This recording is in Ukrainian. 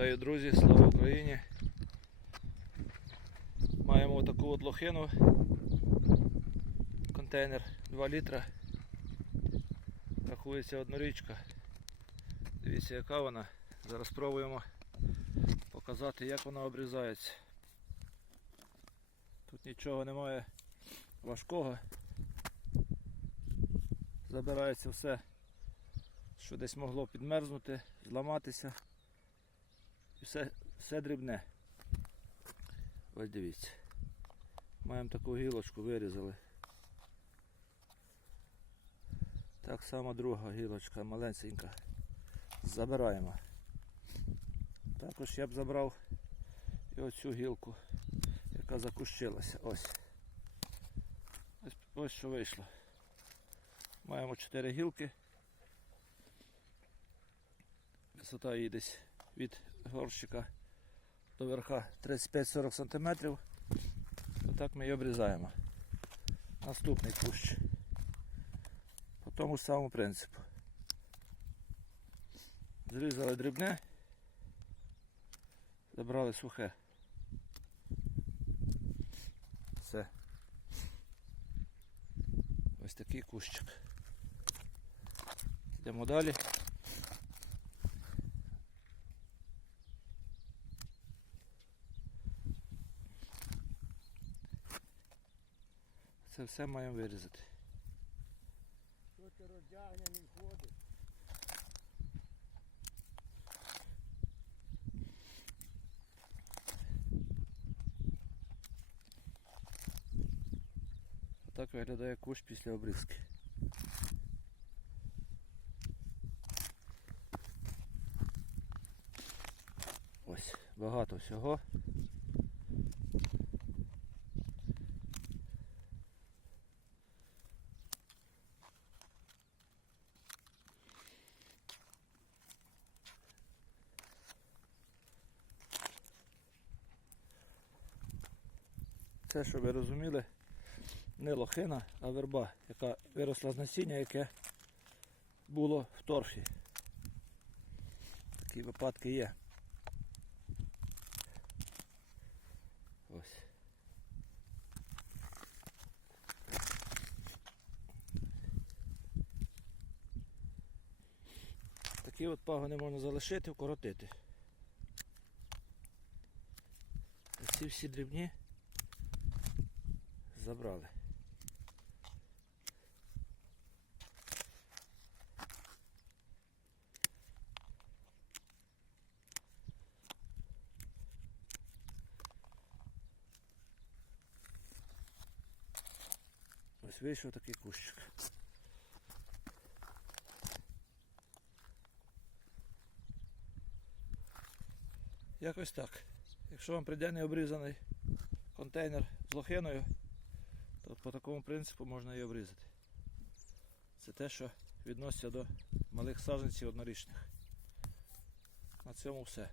Вітаю, друзі, слава Україні. Маємо таку от лохину. Контейнер 2 літра. Рахується однорічка. Дивіться, яка вона. Зараз спробуємо показати, як вона обрізається. Тут нічого немає важкого. Забирається все, що десь могло підмерзнути, зламатися. І все, все дрібне. Ось дивіться. Маємо таку гілочку, вирізали. Так само друга гілочка маленька. Забираємо. Також я б забрав і оцю гілку, яка закущилася. Ось. Ось, ось що вийшло. Маємо 4 гілки. Висота її десь від горщика до верха 35-40 см. Отак ми її обрізаємо. Наступний кущ. По тому самому принципу. Зрізали дрібне, забрали сухе. Все. Ось такий кущик. Йдемо далі. Це все маємо вирізати. Що ти роздягнений ходиш? Отак виглядає кущ після обрізки. Ось, багато всього. Це, щоб ви розуміли, не лохина, а верба, яка виросла з насіння, яке було в торфі. Такі випадки є. Ось. Такі от пагони можна залишити, вкоротити. Ці всі дрібні забрали. Ось вийшов такий кущик. Якось так. Якщо вам прийде необрізаний контейнер з лохиною, то по такому принципу можна її обрізати. Це те, що відноситься до малих саджанців однорічних. На цьому все.